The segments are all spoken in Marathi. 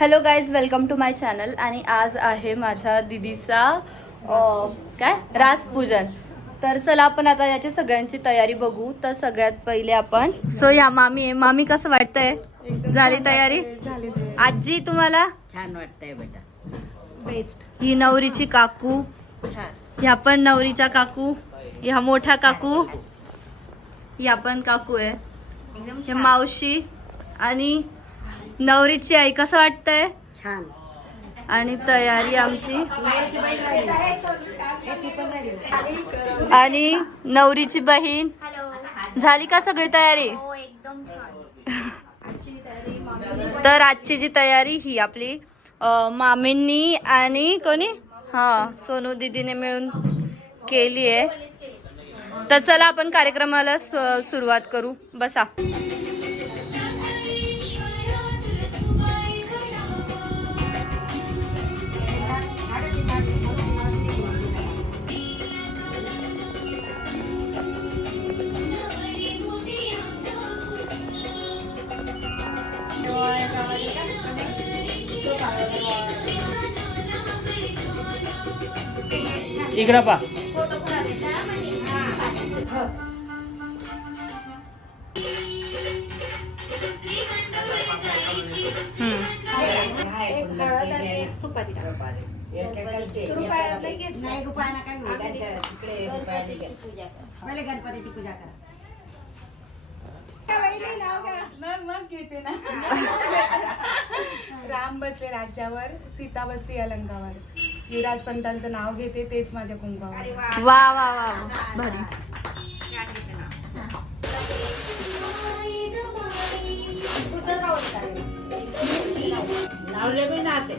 Hello guys, welcome to my channel. आणि आज आहे माझ्या दीदीचा काय रासपूजन. तर चला आपण आता याची सगळ्यांची तयारी बघू. तर सगळ्यात पहिले आपण ह्या मामी आहे. मामी कसं वाटतंय, झाली तयारी? आजी तुम्हाला छान वाटतंय बेटा, बेस्ट. ही नवरीची काकू, ह्या पण नवरीच्या काकू, ह्या मोठ्या काकू, ह्या पण काकू आहे, मावशी आणि नवरीची आई. कसं वाटतंय? छान. आणि तयारी आमची आणि नवरीची बहीण. झाली का सगळी तयारी? तर आजची जी तयारी ही आपली मामींनी आणि कोणी सोनू दीदीने मिळून केली आहे. तर चला आपण कार्यक्रमाला सुरुवात करू. बसा. इकडं पा. गणपतीची पूजा करा. मग घेते ना. राम बसले राज्यावर, सीता बसते अलंकावर. युवराज पंतांचं नाव घेते, तेच माझ्या कुंकावर. वा वा वा, भारी. नावले बी नाते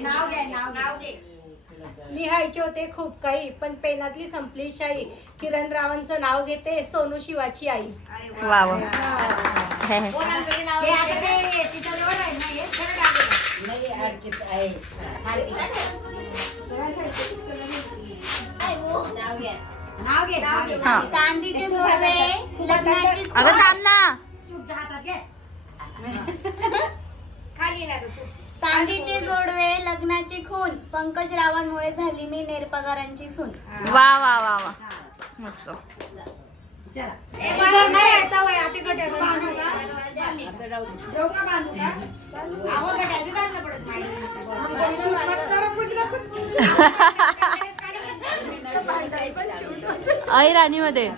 नाव घे. लिहायचे होते खूप काही, पण पेनातली संपली शाई. किरण रावांचं नाव घेते, सोनू शिवाची आई. वा वा. चांदीचे जोडवे लग्नाची अगं थांब ना. चांदीचे जोडवे लग्नाची खून. पंकज रावांमुळे झाली मी नेरपगारांची सून. वा वा वा वा, मस्त. ऐराणी मध्ये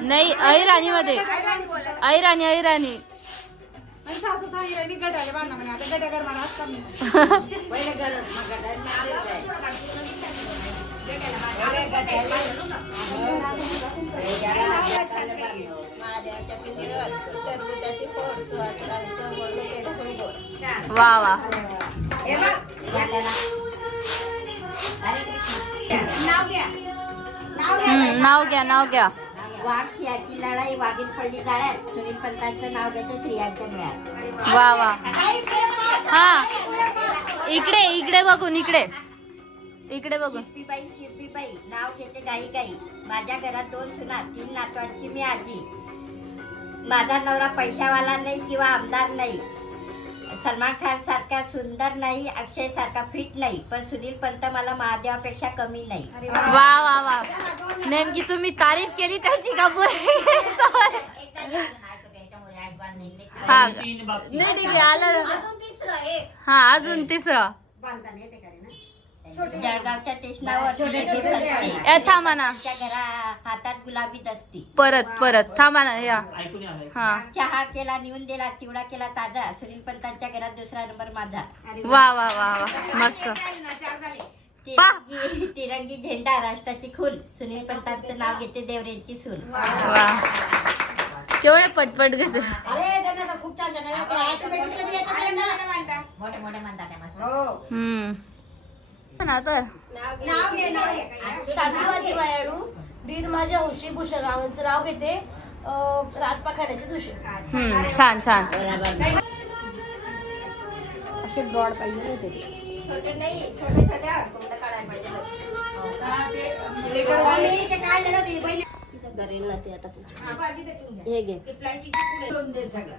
नाही, ऐराणी मध्ये, ऐराणी ऐराणी. सासू सांगितलं गटाले बांधा म्हणे. आता गटागर म्हणा पहिले गरज महादेवाच्या पिंडीवर टरबूजाची फोड. सुहासरांचं बोललो केलं फुलगोड. वा वा. नाव घ्या, नाव घ्या. वाघ सिंहाची लढाई, वाघीण पडली जाळ्यात. सुनील पंतांचं नाव घ्यायचं स्त्रियांच्या मेळ्यात. वा वा. हा, इकडे इकडे बघून, इकडे इकडे बघून. शिप्पीबाई शिप्पीबाई नाव घेते गाई गाई. माझ्या घरात 2 सुना, 3 नातवांची मी आजी. माझा नवरा पैशावाला नाही किंवा आमदार नाही. सलमान खान सारखा सुंदर नाही, अक्षय सारखा फिट नाही, पण सुनील पंत मला महादेवापेक्षा कमी नाही. वा वा वा. नेमकी तुम्ही तारीफ केली त्याची का पुरे? हा नाही, ठीक आहे, आलं. हा, अजून तिसरं. जळगावच्या स्टेशनावर थांबा ना. घरा हातात गुलाबी दसती. परत थांबा ना. या. हा. चहा केला नेऊन दिला, चिवडा केला ताजा. सुनील पंतांच्या घरात 2रा नंबर माझा. वा वा वा वा, मस्त. तिरंगी झेंडा राष्ट्राची खून. सुनील पंतांचं नाव घेते देवरेंची सून. वा, केवढे पटपट घेते. खूप छान मोठे मोठे म्हणतात. ना तर सासूबाची मायाळू, दीर माझ्या हौशी. भूषण रावांचं नाव घेते, रासपा खाण्याची दुशी. छान छान. असे ब्रॉड पाहिजे होते ते. छोटे नाही, छोटे छोटे काढायला पाहिजे. करेल ना ते आता. हे घे. सगळं.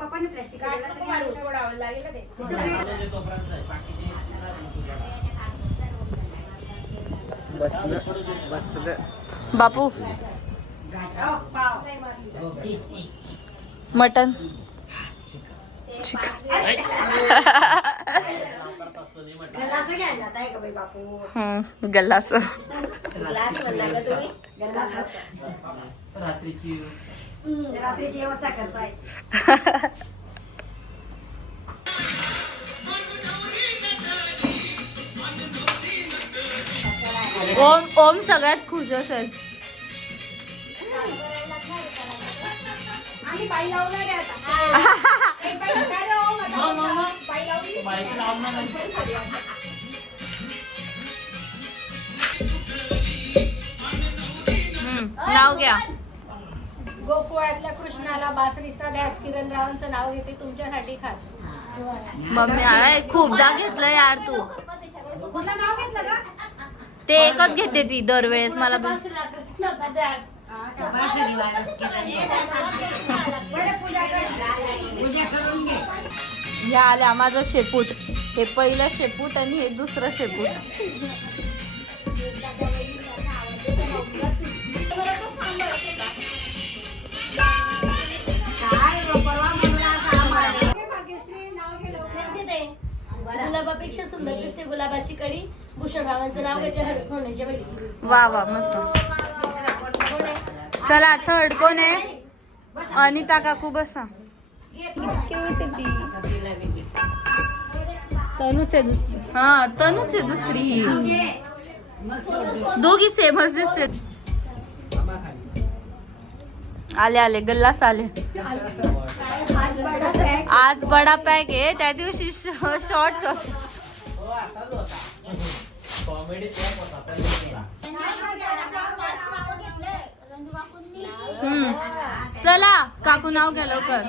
पप्पाने प्लास्टिक बापू मटन गल्लास घ्यायला जाताय का बाई बापू? गल्लास गल्लास म्हणला का तुम्ही? गल्लास रात्रीची व्यवस्था करताय. ओम सगळ्यात खुश असेल. आम्ही बाई लावणार आहे आता. एक बाई काय रे ओम, आता बाई लावली. नाव घ्या. गोकुळातल्या कृष्णाला बासरीचा डॅस किरण रावांचं नाव घेते तुमच्यासाठी खास. मम्मी अरे खूपदा घेतलं यार तू. कुठलं नाव घेतलं का? ते एकच घेते ती दरवेळेस मला पूजा करून घे. ह्या आल्या माझं शेपूट. हे पहिलं शेपूट आणि हे दुसरं शेपूट. काय परवा म्हणला असा आम्हाला. गुलाबापेक्षा सुंदर दिसते गुलाबाची कडी. भूषण रावांचं नाव घेते हळद होण्याच्या वेळी. वा वा मस्त. चला थर्ड कोण आहे? अनिता काकू बसा. तनुच आहे दुसरी. हा तनूच आहे दुसरी ही. दोघी सेमच दिसते. आले आले गल्लास आले. आज बडा पॅक आहे. त्या दिवशी शॉर्ट्स होते. चला काकू नाव घ्या लवकर.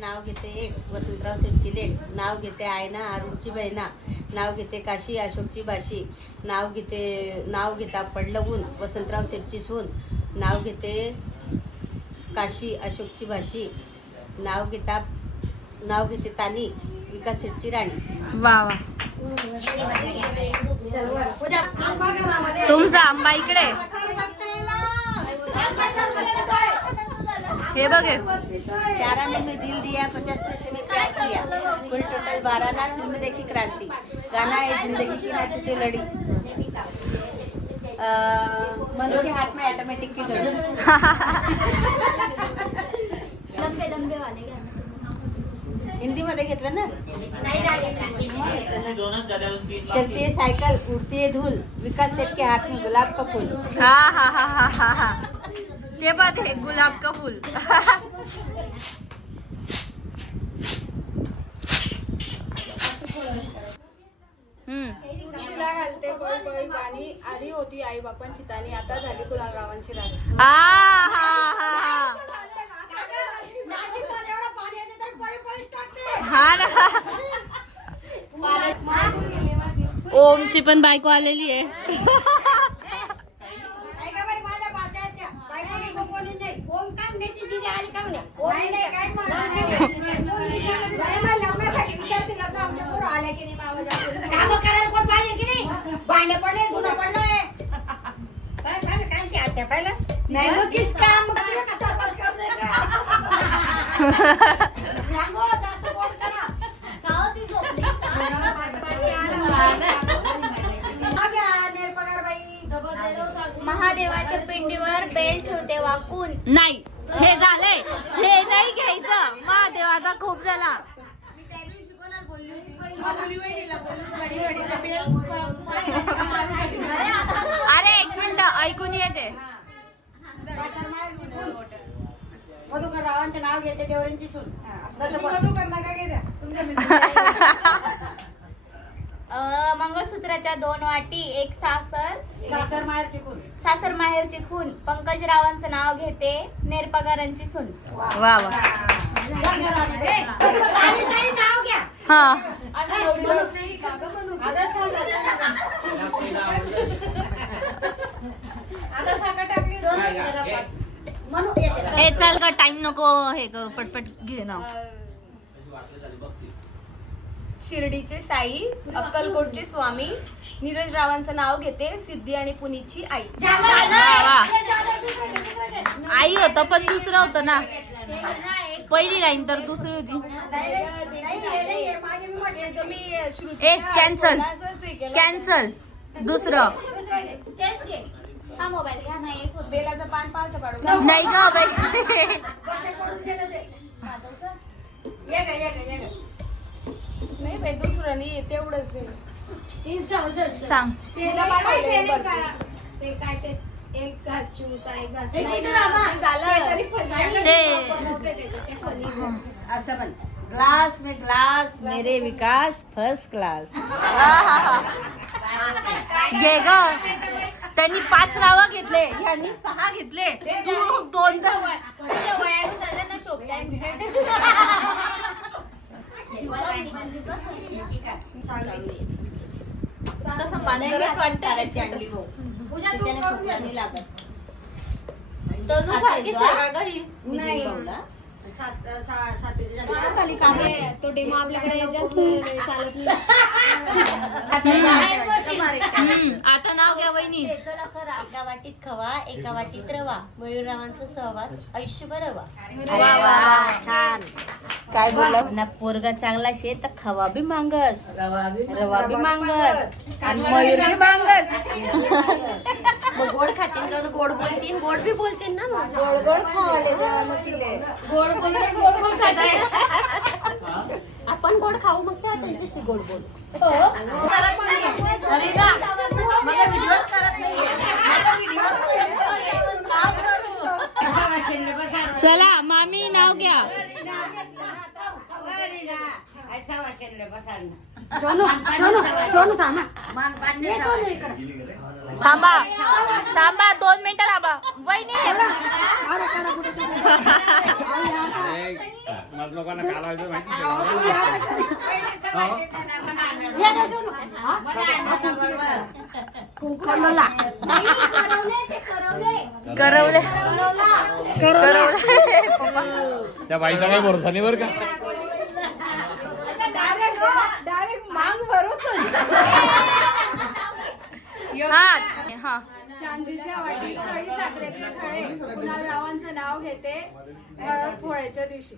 नाव घेते एक वसंतराव शेठची लेक. नाव घेते आयना अरुणची बहिणा. नाव घेते काशी अशोकची बाशी. नाव घेता पडलं ऊन वसंतराव शेठची सून. नाव घेते काशी अशोकची भाशी. नाव घेते तानी विकास शेठची राणी. वा वा. तुमचा आंबा इकडे. हे बघे 4 आने में दिल दिया 50 पैसे में प्यार किया. कुल टोटल 12 लाख. फिल्म देखी क्रांति. गाना है जिंदगी की ना टूटे लड़ी. मन के हाथ में ऑटोमेटिक की घड़ी. लंबे लंबे वाले गाणे. हिंदी मध्ये घेतलं ना. चलती है साइकिल उड़ती है धूल. विकास सेठ के हाथ में गुलाब का फूल. हा हा हा हा हा हा. ते बघे गुलाब का फूल. शिला घालते पळी पळी पाणी. आधी होती आई बापांची ताणी. आता झाली गुलाबरावांची राणी. आ हा हा हा ना. ओमची पण बायको आलेली आहे. भांडे पडले धुणं पडलंय. नाही गं, किस काम सर्वात करते का? सांगो, जास्त बोट करा. महादेवाच्या पिंडीवर बेल ठेवते वाकून. नाही हे झालंय. हे नाही घ्यायचं. महादेवाचा खूप झाला. अरे एक मिनिट ऐकून येते. मधुकर रावांचं नाव घेते देवरांची सून. मंगळसूत्राच्या 2 वाटी एक सासर माहेरची खून. सासर माहेरची खून. पंकज रावांचं नाव घेते नेरपगारांची सून. वा वा. नाव घ्या. हा ए चल का टाइम नको हे करू पटपट घे ना. शिर्डीचे साई, अक्कलकोटचे स्वामी, नीरज रावांचं नाव घेते, सिद्धी आणि पुनीतची आई. आई होतं पण दुसरं होतं ना. पहिली लाईन तर दुसरी होती. ए कॅन्सल कॅन्सल दुसरं हा मोबाईल घ्या ना, एक होतं. बेलाचं पान पालतं पाडू. नाही ग बाई. नाही बाई, दुसरं नाही तेवढंच आहे. सांग. तिला पाठवलंय भरपूर. ते काय ते एक घास चिवचा एक घास नाही, नाही. नाही, झालं. असं म्हण, ग्लास में ग्लास मेरे विकास फर्स्ट क्लास. घे ग. त्यांनी 5 नावं घेतले, ह्यांनी 6 घेतले, तू 2. तुझ्या वयानुसार त्यांना शोभता येते. तसं मानकरच वाटतं. ताराची अंडी भाऊ. त्याच्याने खोकला नाही लागत. तनू सारखीच आहे का ही? नाही भाऊला. तो डेमो आपल्याकडे जास्त चालत नाही. आता नाव घ्या वहिनी. एका वाटीत खवा, एका वाटीत रवा, मयूररावांचा सहवास आयुष्यभर रवा. छान. काय बोलला? ना पोरगा चांगला शे तर खवा बी मांगस, रवा बी मांगस आणि मयूर बी मांगस. मग गोड खातील तर गोड बोलतील, गोड बी बोलतील ना. मग गोड गोड खावाले देवाला तिले. गोड बोलून गोड गोड खातात. आपण गोड खाऊ मग त्या त्यांच्याशी गोड बोल. अरे ना, माझा व्हिडिओच करत नाहीये. माझा व्हिडिओच चला मामी नाव घ्या. सोनू सोनू सोनू थांबा. ये सोनू इकडे. थांबा थांबा 2 मिनिटं थांबा वहिनी. लोकांना काढायचं माहिती करवले त्या बाईचा काही भरोसा नाही बरं का. डायरेक्ट मांग भरोसा. हा हा. चांदीच्या वाटीत खडी साखरेतले खडे, कुणाल रावांचं नाव घेते हळद फोडायच्या दिवशी.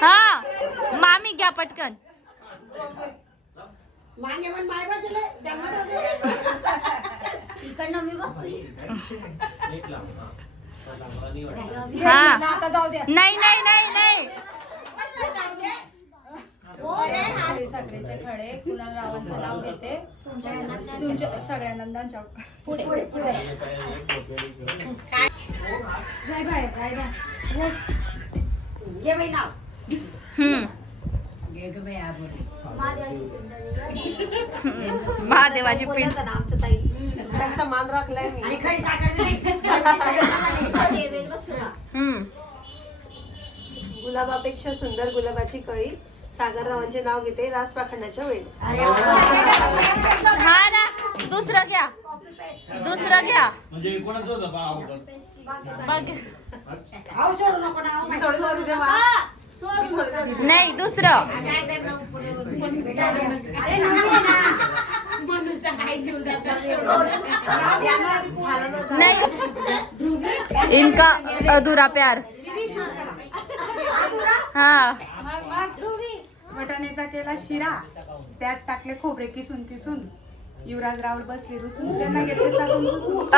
हा मामी घ्या पटकन. इकडनं मी बसली. हा आता जाऊ द्या. नाही नाही नाही नाही. खडी साखरेचे खडे, कुणाल रावांचं नाव घेते, तुमच्या सगळ्या नंदांच्या पुढे पुढे पुढे. महादेवाची पिंड. आमचं ताई त्यांचा मान राखलाय मी. गुलाबापेक्षा सुंदर गुलाबाची कळी, सागररावांचे नाव घेते रास पाखंडाच्या वेळी. हा ना दुसरं घ्या. दुसरं घ्या. म्हणजे कोणाचं होतं बा अगोदर? बघ. मी थोडी जाऊ देते वा. मी थोडी जाऊ देते. नाही दुसरं. यांना झालं ना. नहीं इनका अधूरा प्यार. हाँ वटाण्याचा केला शिरा, त्यात टाकले खोबरे किसून किसून, युवराज रावल बसले रुसून, त्यांना घेतले चालून रुसून.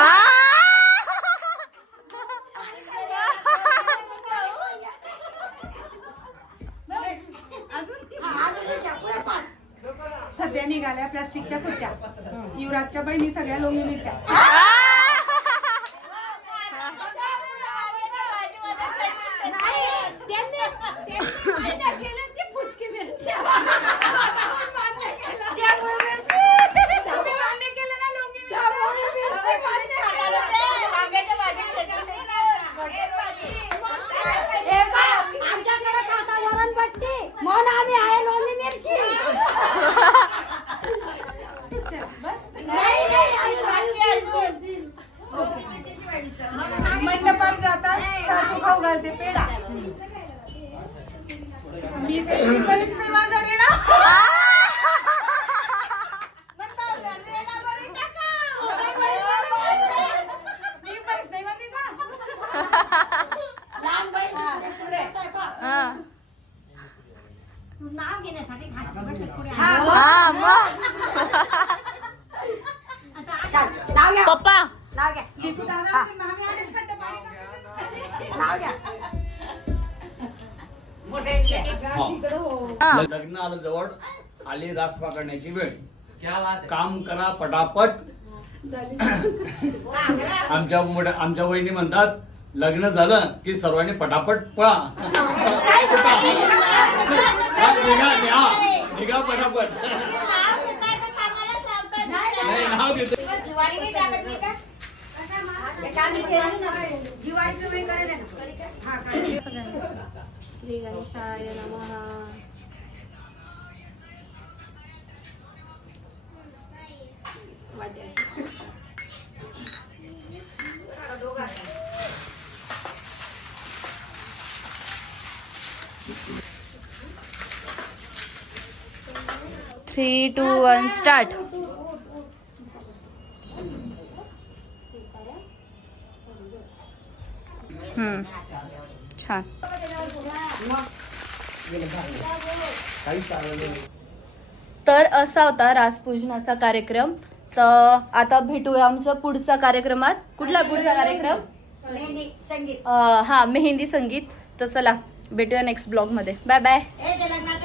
सध्या निघाल्या प्लास्टिकच्या खुर्च्या, युवराजच्या बहिणी सगळ्या लोणी मिरच्या. आमच्याकडे खाता वरण पट्टी म्हणून आम्ही आहे लोणी मिरची. हा. लग्न आलं जवळ आली रास पकडण्याची वेळ काम करा पटापट. आमच्या वहिनी म्हणतात लग्न झालं की सर्वांनी पटापट पळा. निघा पटापट. नाही नाव घेते. Three two one start. छान. तर असा होता रासपूजनाचा कार्यक्रम. तर आता भेटूया आमच्या पुढच्या कार्यक्रमात. कुठला पुढचा कार्यक्रम? संगीत हा, मेहंदी संगीत. तर चला भेटूया नेक्स्ट ब्लॉग मध्ये. Bye bye. लग्नाला